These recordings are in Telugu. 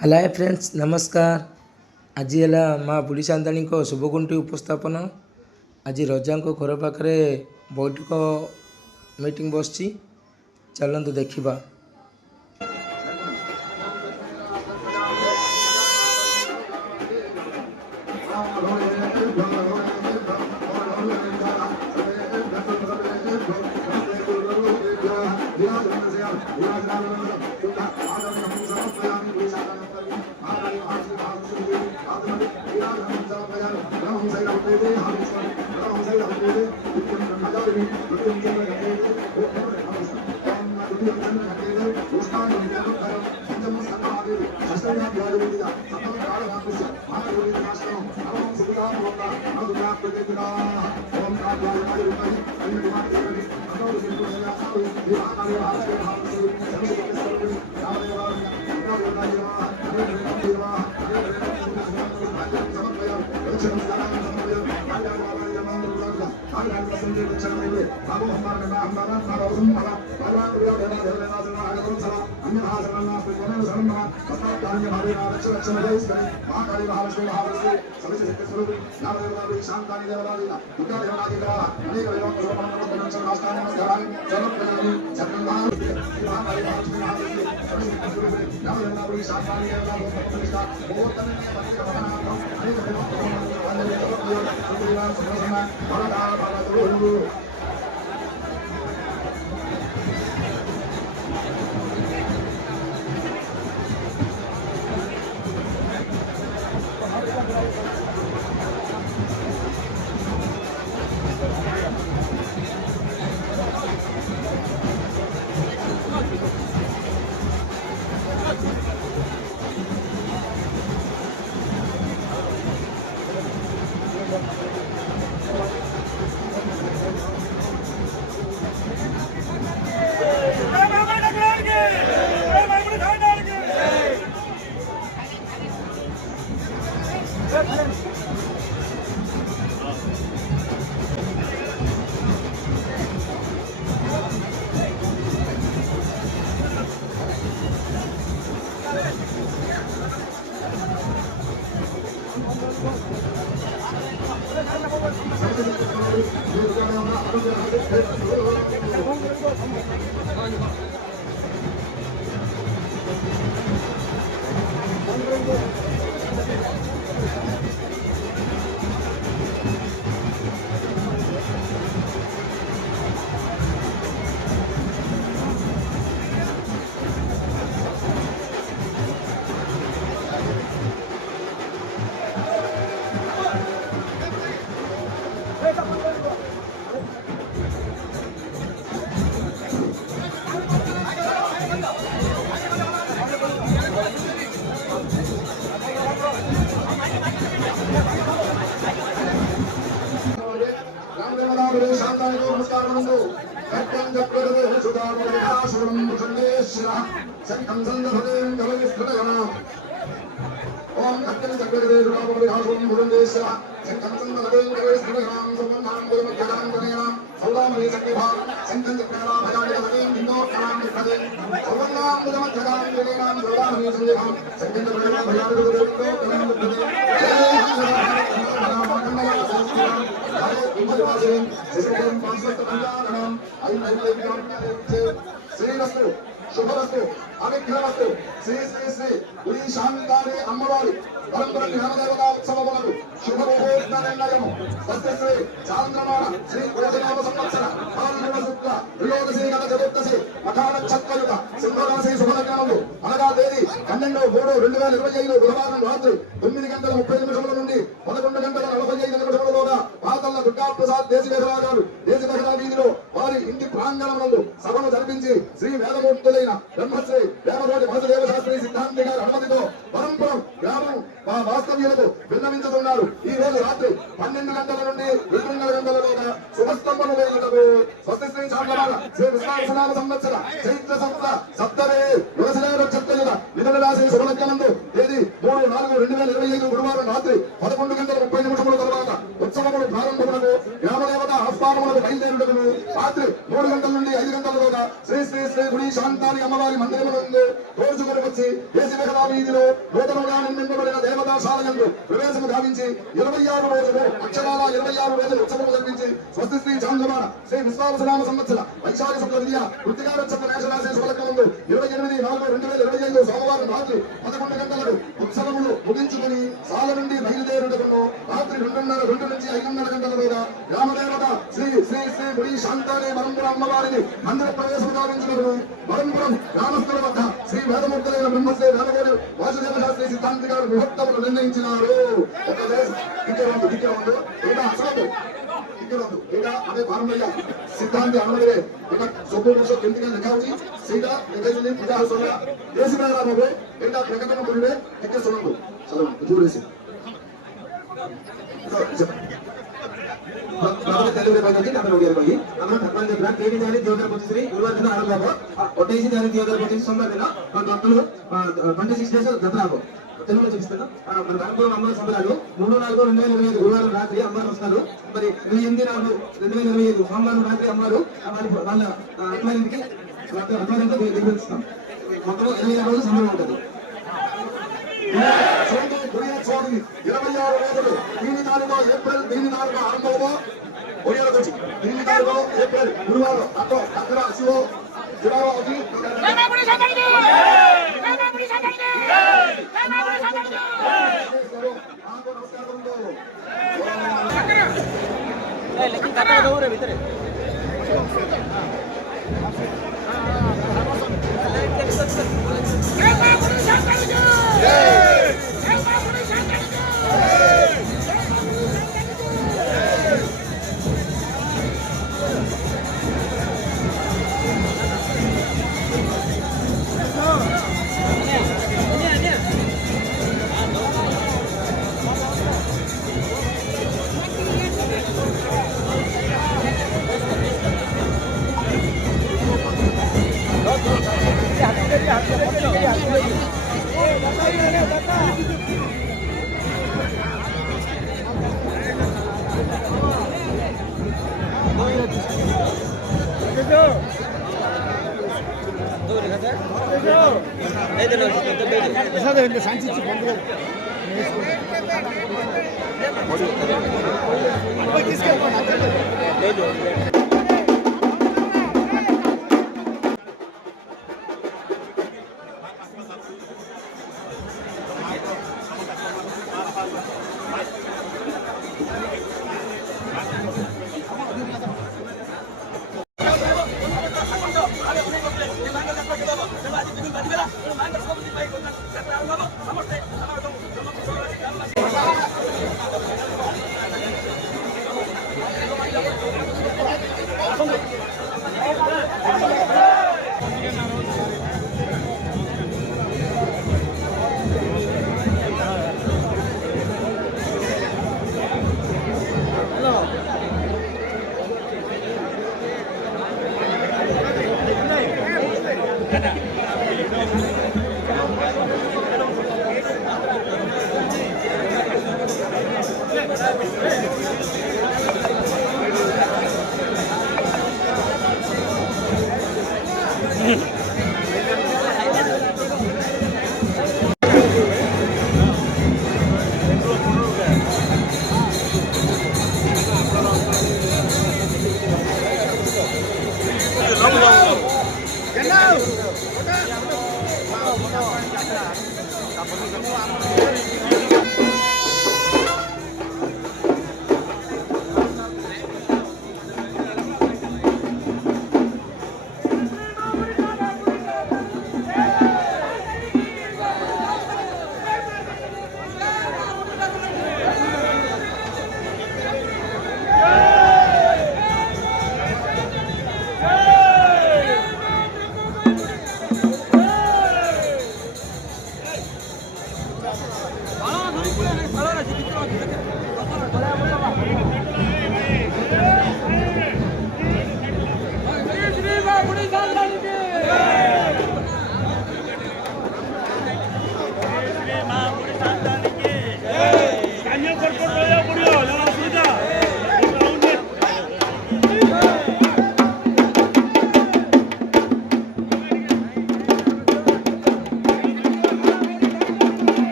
ହାଏ ଫ୍ରେଣ୍ଡସ୍ ନମସ୍କାର। ଆଜି ହେଲା ମା' ବୁଢ଼ୀ ସାନ୍ତାଣୀଙ୍କ ଶୁଭଗୁଣ୍ଠି ଉପସ୍ଥାପନ। ଆଜି ରଜାଙ୍କ ଘର ପାଖରେ ବୈଠକ ମିଟିଂ ବସିଛି, ଚାଲନ୍ତୁ ଦେଖିବା। శుభవస్తు అనుగ్రహవస్తు శ్రీ శ్రీ శ్రీ గుడి శాంతాని అమ్మవారి పరంపర గ్రామదేవత ఉత్సవములకు శుభముహూర్త నిర్ణయము స్వస్తి శ్రీ చాంద్రమాన శ్రీ కోజనామ సంవత్సర పాల్గొన శుక్ల త్రయోదశి గత చతుర్దశి మఠా నక్షత్రయుత సింహరాశి శుభలగ్నములు అనగా తేదీ 12/3/2025 బుధవారం రాత్రి 9:30 నుండి 11:45 పాతల్ల దుర్గా ప్రసాద్ దేశివేదరావు గారు దేశవేదరా వీధిలో వారి ఇంటి ప్రాంగణంలో సభను జరిపించి శ్రీ వేదమూర్తులైన బ్రహ్మశ్రీ దేవరోటి వాసుదేవ శాస్త్రి సిద్ధాంతి గారి అనుమతితో పరంపరం గ్రామం వాస్తవ్యులకు విన్నవించుతున్నారు. ఈ రోజు రాత్రి 12 గంటల నుండి 2:30 గంటలలోగా శుభస్తంభము వేయుటకు స్వస్తి శ్రీ చాంద్రమాన శ్రీ విశ్వాసనామ సంవత్సర చైత్ర సంవత్సర సప్తమే యువశిలా నక్షత్రయుత మిథున రాశి శుభలగ్నందు తేదీ 3/4/2025 గురువారం రాత్రి 11:30 తర్వాత ఉత్సవములు ప్రారంభములకు గ్రామదేవత ఆహ్వానములకు బయలుదేరుటకు రాత్రి 3 గంటల నుండి 5 గంటలలోగా శ్రీ శ్రీ శ్రీ గుడి శాంతాని అమ్మవారి మందిరమునందు రోజుకొని వచ్చి దేశివేగల వీధిలో నూతనంగా నిర్మింపబడిన దేవతాశాలయందు ప్రవేశము గావించి 26 రోజులు అక్షరాల 26 రోజులు ఉత్సవము జరిపించి స్వస్తి శ్రీ చాంద్రమాన శ్రీ విశ్వావసనామ సంవత్సర వైశాఖ శుక్ల విద్య కృతికా నక్షత్ర మేషరాశి శుభలగ్నమందు 28/4/2025 సోమవారం రాత్రి 11 గంటలకు ఉత్సవములు ముగించుకుని సాల నుండి బయలుదేరుటకు రాత్రి 2:30 నుంచి 5:30 గంటల మీద గ్రామదేవత శ్రీ శ్రీ శ్రీ గుడి శాంతాని వరంపురం అమ్మవారిని మందిర ప్రవేశం గావించినప్పుడు వరంపురం గ్రామస్తుల వద్ద శ్రీ వేదమూర్తులైన బ్రహ్మశ్రీ వేదగోడు వాసుదేవ శాస్త్రి సిద్ధాంతి గారు ముహూర్తములు నిర్ణయించినారు. अरे बारमैया सिद्धांत आनंदरे बेटा सोपो वर्ष केंटिका लेखा होची सेटा लेखाइले पूजा होसला देसी बारा होबे बेटा प्रकटन करिवे टिके सुनंदु चलो जोरेसे बाबा तेलुगु भाषा की आपण ओडिया भाई आपण भगवान देवरा केडी जारी देवगर पोचिसरी गुरुवार दिन आरंभ हो ओटेसी जारी देवगर पोचिस सोमवार दिन भक्तुలు 26 డేస్ దసరా हो తెలుగులో చూపిస్తాను మన వరంపురం అమ్మవారి సంబరాలు 3/4/2025 గురువారం రాత్రి అమ్మవారు వస్తారు. మరి 28/4/2025 సోమవారం రాత్రి అమ్మవారు వాళ్ళ అత్వారింటికి అత్వారింటికి దిగిస్తాం. మొత్తం 26 రోజులు సంబరం ఉంటుంది. 26 రోజులు దీని 4 ఏప్రిల్ దీని 4 ఆరంభమో ఒడియాలకు వచ్చి దీని 4 ఏప్రిల్ గురువారం అతో అక్కడ శివో జురావతి लेकिन कता दूर है भीतर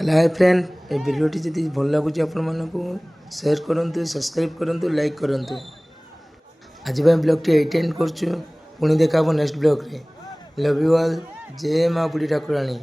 हेलो हाय फ्रेंड, ये भिडियोटी जदि भल लगुच आपको शेयर करूँ, सब्सक्राइब करूँ, लाइक करूँ। आज ब्लॉग ये एंड कर पुणी देखा नेक्स्ट ब्लॉग रे। Love you all. जय माँ बुढ़ी ठाकुराणी।